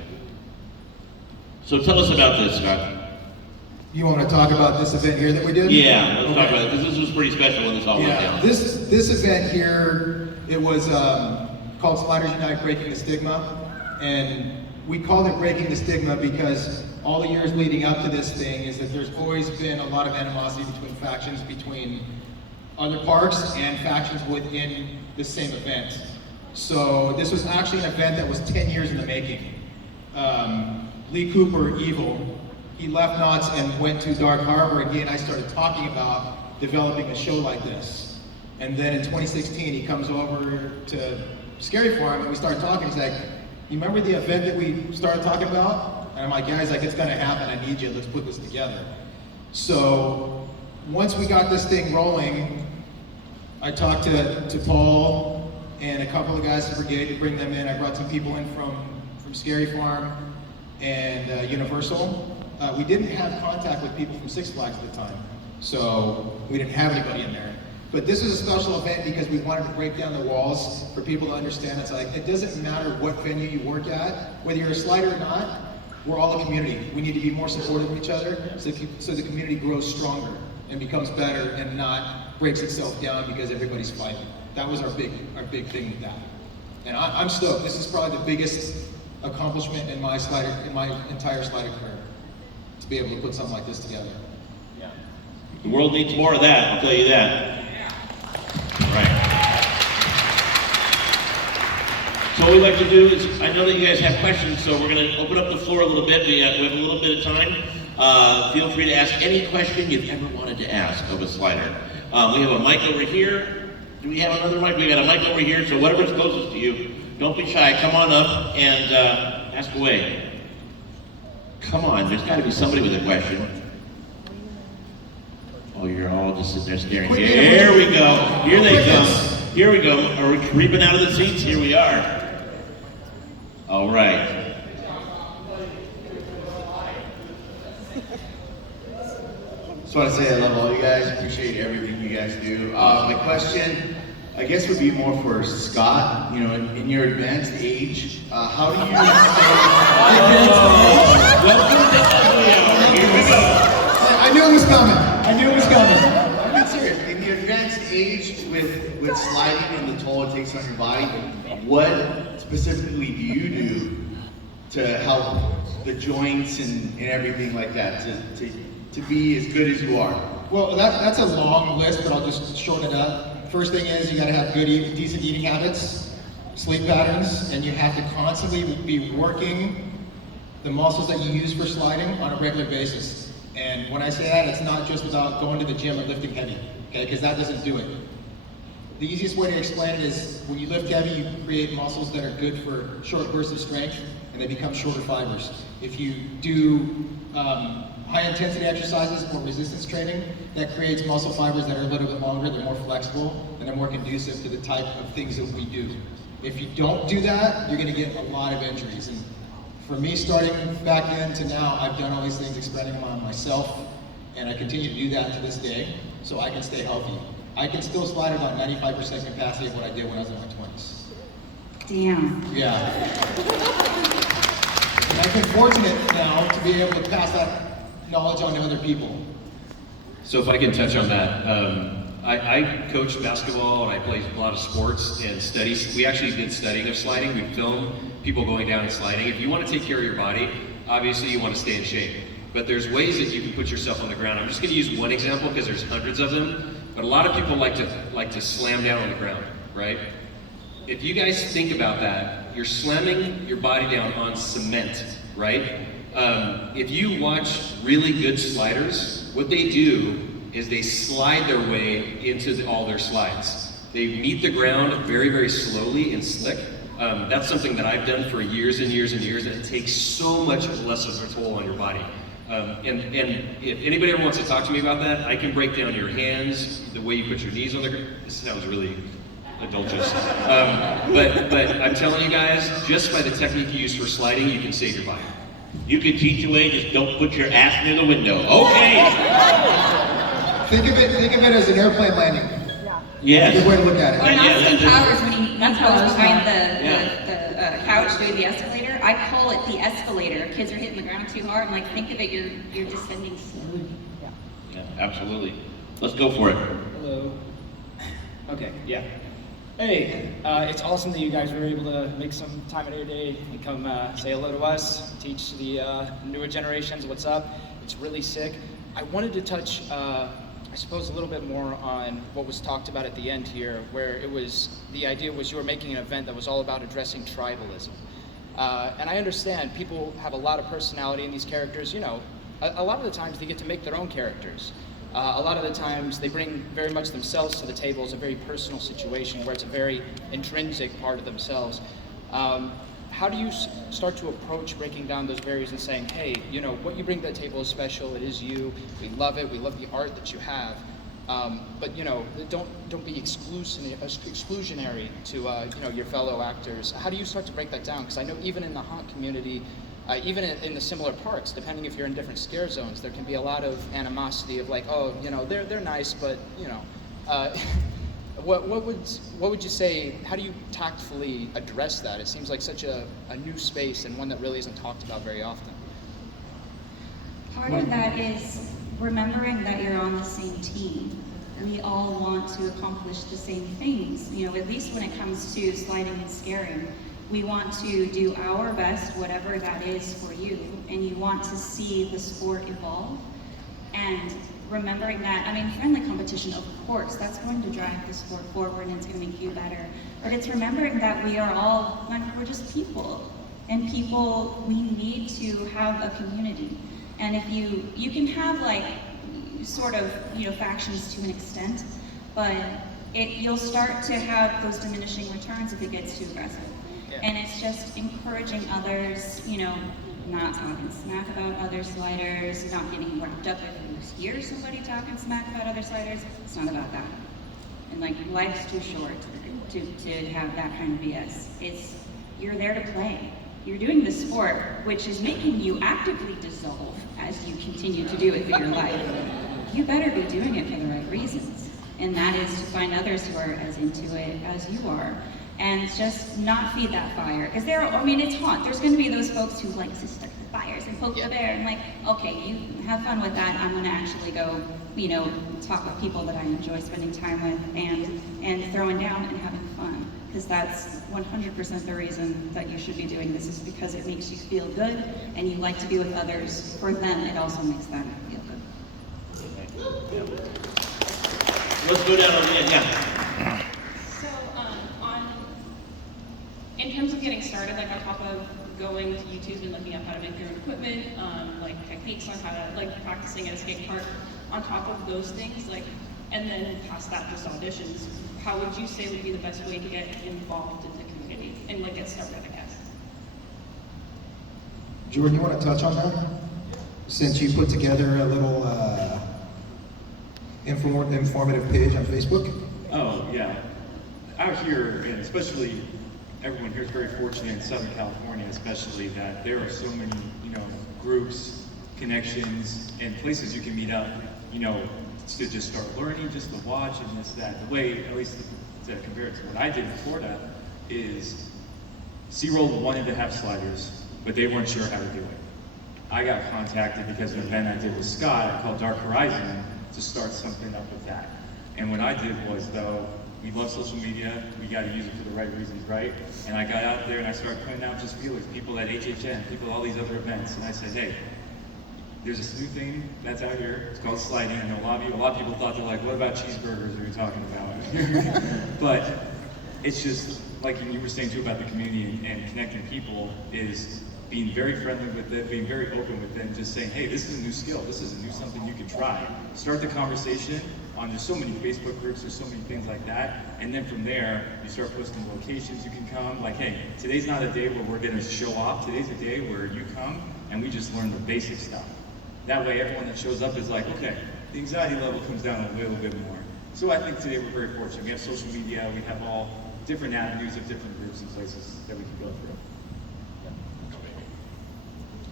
So tell us about this, Scott. You want to talk about this event here that we did? Yeah, let's talk about it, because this was pretty special when this all went down. This event here, it was called Sliders Unite Breaking the Stigma, and we called it Breaking the Stigma because all the years leading up to this thing is that there's always been a lot of animosity between factions, between other parks and factions within the same event. So this was actually an event that was 10 years in the making. Lee Cooper, Evil, he left Knott's and went to Dark Harbor, and he and I started talking about developing a show like this. And then in 2016, he comes over to Scary Farm and we started talking. He's like, you remember the event that we started talking about? And I'm like, yeah, he's like, it's gonna happen, I need you, let's put this together. So once we got this thing rolling, I talked to Paul and a couple of guys at Brigade to bring them in. I brought some people in from Scary Farm and Universal. We didn't have contact with people from Six Flags at the time, so we didn't have anybody in there. But this was a special event because we wanted to break down the walls for people to understand. It's like, it doesn't matter what venue you work at, whether you're a slider or not, we're all a community. We need to be more supportive of each other so the community grows stronger and becomes better and not breaks itself down because everybody's fighting. That was our big thing with that. And I'm stoked. This is probably the biggest accomplishment in my entire slider career, to be able to put something like this together. Yeah. The world needs more of that, I'll tell you that. Right. So what we like to do is, I know that you guys have questions, so we're going to open up the floor a little bit. We have a little bit of time. Feel free to ask any question you've ever wanted to ask of a slider. We have a mic over here. Do we have another mic? We got a mic over here, so whatever's closest to you, don't be shy. Come on up and ask away. Come on, there's got to be somebody with a question. Oh, you're all just sitting there staring. Here we go. Here they come. Here we go. Are we creeping out of the seats? Here we are. All right. Just want to say I love all you guys. Appreciate everything you guys do. My question, I guess, would be more for Scott. You know, in your advanced age, how do you stay? Here we go. I knew it was coming. I knew it was coming. I'm being serious. In your advanced age, with sliding and the toll it takes on your body, what specifically do you do to help the joints and everything like that to be as good as you are? Well, that's a long list, but I'll just shorten it up. First thing is you got to have decent eating habits, sleep patterns, and you have to constantly be working the muscles that you use for sliding on a regular basis. And when I say that, it's not just about going to the gym and lifting heavy, okay? Because that doesn't do it. The easiest way to explain it is when you lift heavy, you create muscles that are good for short bursts of strength, and they become shorter fibers. If you do high intensity exercises or resistance training, that creates muscle fibers that are a little bit longer, they're more flexible, and they're more conducive to the type of things that we do. If you don't do that, you're gonna get a lot of injuries. And for me, starting back then to now, I've done all these things, experimenting them on myself, and I continue to do that to this day, so I can stay healthy. I can still slide about 95% capacity of what I did when I was in my 20s. Damn. Yeah. And I've been fortunate now to be able to pass that knowledge on to other people. So if I can touch on that, I coach basketball and I play a lot of sports and studies. We actually did studying of sliding. We filmed people going down and sliding. If you want to take care of your body, obviously you want to stay in shape. But there's ways that you can put yourself on the ground. I'm just going to use one example because there's hundreds of them. But a lot of people like to slam down on the ground, right? If you guys think about that, you're slamming your body down on cement, right? If you watch really good sliders, what they do is they slide their way into all their slides. They meet the ground very, very slowly and slick. That's something that I've done for years and years and years, and it takes so much less of a toll on your body. And if anybody ever wants to talk to me about that, I can break down your hands, the way you put your knees on the ground. This sounds really adulterous. But I'm telling you guys, just by the technique you use for sliding, you can save your body. You can teach away, just don't put your ass near the window. Okay. Think of it as an airplane landing. Yes. Good way to look at it. Or in Austin Powers, when he goes behind the couch through the escalator, I call it the escalator. Kids are hitting the ground too hard. I'm like, think of it, you're descending slowly. Yeah, absolutely. Let's go for it. Hello. Okay, yeah. Hey, it's awesome that you guys were able to make some time out of your day and come say hello to us, teach the newer generations what's up. It's really sick. I wanted to touch, I suppose, a little bit more on what was talked about at the end here, where it was, the idea was you were making an event that was all about addressing tribalism. And I understand people have a lot of personality in these characters. You know, a lot of the times they get to make their own characters. A lot of the times they bring very much themselves to the table as a very personal situation where it's a very intrinsic part of themselves. How do you start to approach breaking down those barriers and saying, hey, you know, what you bring to the table is special, it is you, we love it, we love the art that you have. But don't be exclusionary to your fellow actors. How do you start to break that down? Because I know even in the haunt community, even in the similar parks, depending if you're in different scare zones, there can be a lot of animosity of like, oh, they're nice, but what would you say? How do you tactfully address that? It seems like such a new space and one that really isn't talked about very often. Part of that is remembering that you're on the same team. We all want to accomplish the same things. At least when it comes to sliding and scaring, we want to do our best, whatever that is for you, and you want to see the sport evolve. And remembering that, friendly competition, of course, that's going to drive the sport forward and it's going to make you better. But it's remembering that we're just people. And people, we need to have a community. And if you can have factions to an extent, but you'll start to have those diminishing returns if it gets too aggressive. Yeah. And it's just encouraging others, not talking smack about other sliders, not getting wrapped up if you hear somebody talking smack about other sliders. It's not about that. And life's too short to have that kind of BS. You're there to play. You're doing the sport, which is making you actively dissolve as you continue to do it for your life. You better be doing it for the right reasons. And that is to find others who are as into it as you are. And just not feed that fire. Because it's haunt. There's going to be those folks who like to start the fires and poke the bear. And okay, you have fun with that. I'm going to actually go, talk with people that I enjoy spending time with and throwing down and having fun. Because that's 100% the reason that you should be doing this, is because it makes you feel good and you like to be with others. For them, it also makes them feel good. Let's go down over here. In terms of getting started, on top of going to YouTube and looking up how to make your own equipment, techniques on how to, practicing at a skate park, on top of those things, and then past that, just auditions, how would you say would be the best way to get involved in the community and get started, I guess? Jordan, you want to touch on that? Since you put together a little informative page on Facebook? Oh, yeah. Out here, and especially everyone here is very fortunate in Southern California, especially, that there are so many, groups, connections, and places you can meet up, to just start learning, just to watch and this, that. The way, at least to compare it to what I did in Florida, is SeaWorld wanted to have sliders, but they weren't sure how to do it. I got contacted because of an event I did with Scott called Dark Horizon to start something up with that. And what I did was, though, we love social media, we got to use it for the right reasons, right? And I got out there and I started putting out just feelers, people at HHN, people at all these other events, and I said, hey, there's this new thing that's out here, it's called sliding. I know a lot of people thought, they're like, what about cheeseburgers are you talking about? But it's just, like you were saying too about the community and connecting people, is being very friendly with it, being very open with it, and just saying, hey, this is a new skill, this is a new something you can try. Start the conversation there's so many Facebook groups, there's so many things like that, and then from there, you start posting locations you can come, hey, today's not a day where we're gonna show off, today's a day where you come and we just learn the basic stuff. That way everyone that shows up is okay, the anxiety level comes down a little bit more. So I think today we're very fortunate. We have social media, we have all different avenues of different groups and places that we can go through.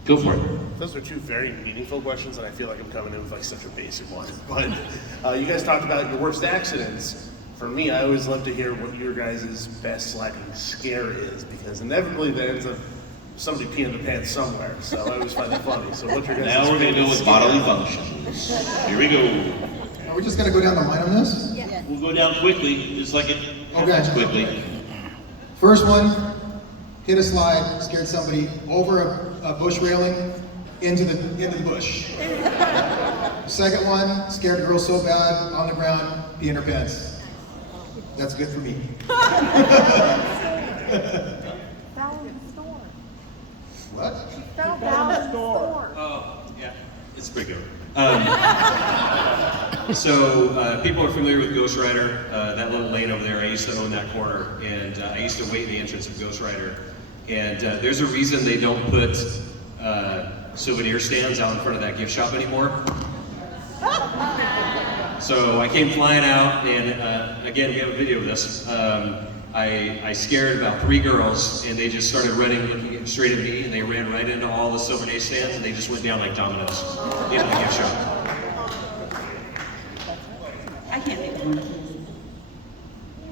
Go for it. Those are two very meaningful questions, and I feel like I'm coming in with such a basic one. But you guys talked about your worst accidents. For me, I always love to hear what your guys' best sliding scare is, because inevitably that ends up somebody peeing their pants somewhere. So I always find that funny. So what's your guys' Now we're going to go with bodily functions. Here we go. Are we just going to go down the line on this? Yeah. We'll go down quickly, just like it happens quickly. First one, hit a slide, scared somebody over a bush railing into the bush. Second one, scared a girl so bad on the ground, peeing her pants. That's good for me. Fell in the storm. What? She fell down in the storm. Oh, yeah, it's pretty good. So people are familiar with Ghost Rider, that little lane over there. I used to own that corner, and I used to wait in the entrance of Ghost Rider. And there's a reason they don't put souvenir stands out in front of that gift shop anymore. So I came flying out, and again, we have a video of this. I scared about 3 girls, and they just started running, looking straight at me, and they ran right into all the Silver stands, and they just went down like dominoes into the gift shop. I can't think of one.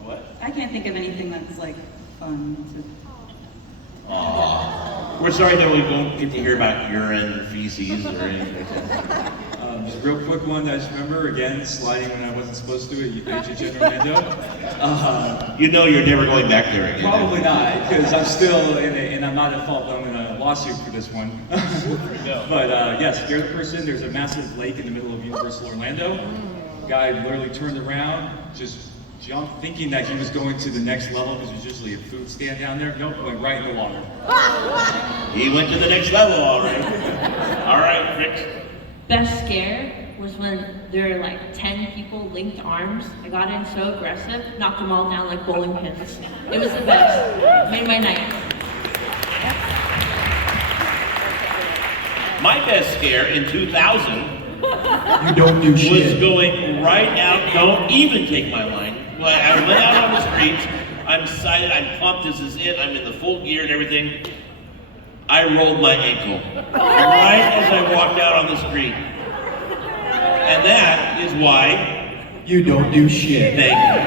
What? I can't think of anything that's like fun to. Aww. We're sorry that we won't get to hear about urine or feces or anything like that. Just a real quick one that I just remember, again, sliding when I wasn't supposed to at HHN Orlando. You know you're never going back there again. Probably not, because I'm still and I'm not at fault, but I'm in a lawsuit for this one. But yes, scared the person. There's a massive lake in the middle of Universal Orlando. Guy literally turned around, just jumped, thinking that he was going to the next level, because there's usually a food stand down there. Nope, went right in the water. He went to the next level, all right. All right, Rick. Best scare was when there were like 10 people linked arms. I got in so aggressive, knocked them all down like bowling pins. It was the best. Made my night. My best scare in 2000 You don't do was shit. going right out. Don't even take my line. I went out on the streets. I'm excited. I'm pumped. This is it. I'm in the full gear and everything. I rolled my ankle right as I walked out on the street. And that is why You don't do shit. Thank you.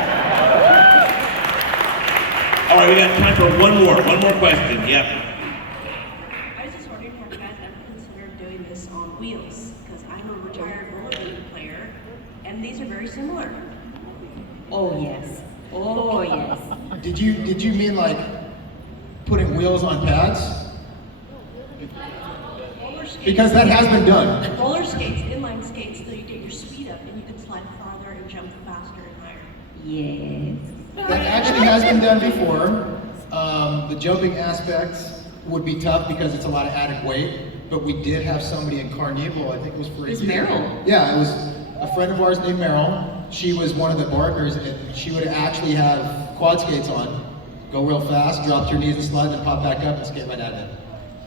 All right, we got time for one more question. Yep. I was just wondering, have you guys ever considered doing this on wheels? Because I'm a retired rollerblade player, and these are very similar. Oh yes. Oh yes. Did you mean like putting wheels on pads? Roller skates. Because that has been done. Roller skates, inline skates, so you get your speed up and you can slide farther and jump faster and higher. Yes. That actually has been done before. The jumping aspect would be tough because it's a lot of added weight, but we did have somebody in Carnival, I think it was for a year. Meryl. Yeah, it was a friend of ours named Meryl. She was one of the barkers, and she would actually have quad skates on, go real fast, drop to her knees and slide, then pop back up and skate right at it.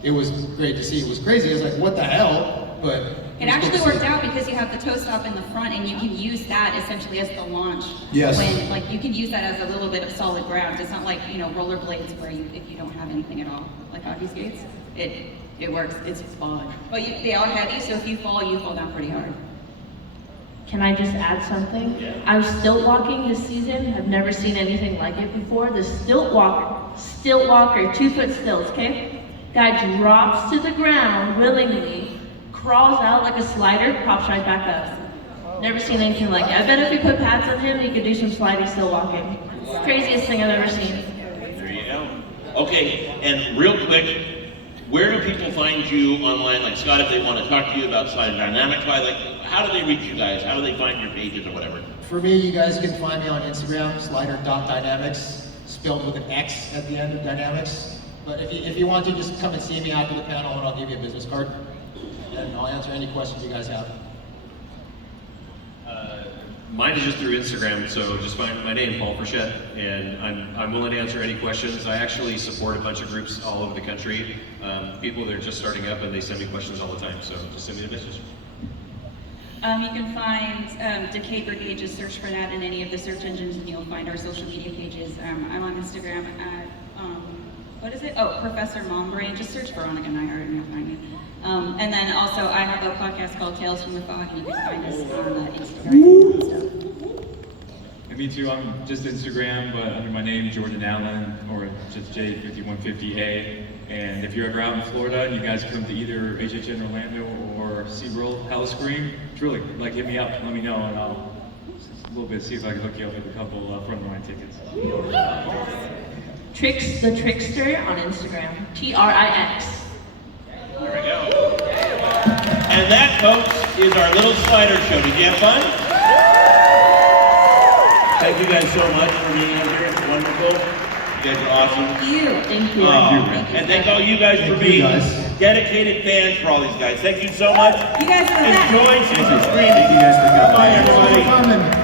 It was great to see. It was crazy. I was like, what the hell? But It actually worked out because you have the toe stop in the front, and you can use that essentially as the launch. Yes. When like you can use that as a little bit of solid ground. It's not like rollerblades where if you don't have anything at all, like hockey skates. It works. It's fun. But they are heavy, so if you fall down pretty hard. Can I just add something? I was stilt walking this season. I've never seen anything like it before. The stilt walker, 2 foot stilts, okay? Guy drops to the ground willingly, crawls out like a slider, pops right back up. Never seen anything like it. I bet if we put pads on him, he could do some sliding still walking. Craziest thing I've ever seen. There you go. Okay, and real quick, where do people find you online? Like Scott, if they want to talk to you about Slider Dynamics, how do they reach you guys? How do they find your pages or whatever? for me, you guys can find me on Instagram, slider.dynamics, spelled with an X at the end of dynamics. But if you want to, just come and see me after the panel and I'll give you a business card. And I'll answer any questions you guys have. Mine is just through Instagram, so just find my name, Paul Frechette, and I'm willing to answer any questions. I actually support a bunch of groups all over the country, people that are just starting up, and they send me questions all the time, so just send me a message. You can find Decade Brigade, just search for that in any of the search engines and you'll find our social media pages. I'm on Instagram at, what is it? Oh, Professor Mombrain, just search Veronica Nyhart and you'll find me. And then also I have a podcast called Tales from the Fog and you can find us on Instagram and stuff. And me too, I'm just Instagram, but under my name, Jordan Allen, or just J5150A. And if you're ever out in Florida and you guys come to either HHN Orlando or SeaWorld Hell Scream, truly, hit me up, let me know, and I'll a little bit see if I can hook you up with a couple front line tickets. Trix the Trickster on Instagram, TRIX. There we go. And that, folks, is our little slider show. Did you have fun? Thank you guys so much for being out here. It's wonderful. You guys are awesome. Thank you. Thank you. And thank all you guys for being dedicated fans for all these guys. Thank you so much. You guys are the best. Enjoy Sister Scream. Thank you guys for coming. Bye, everybody.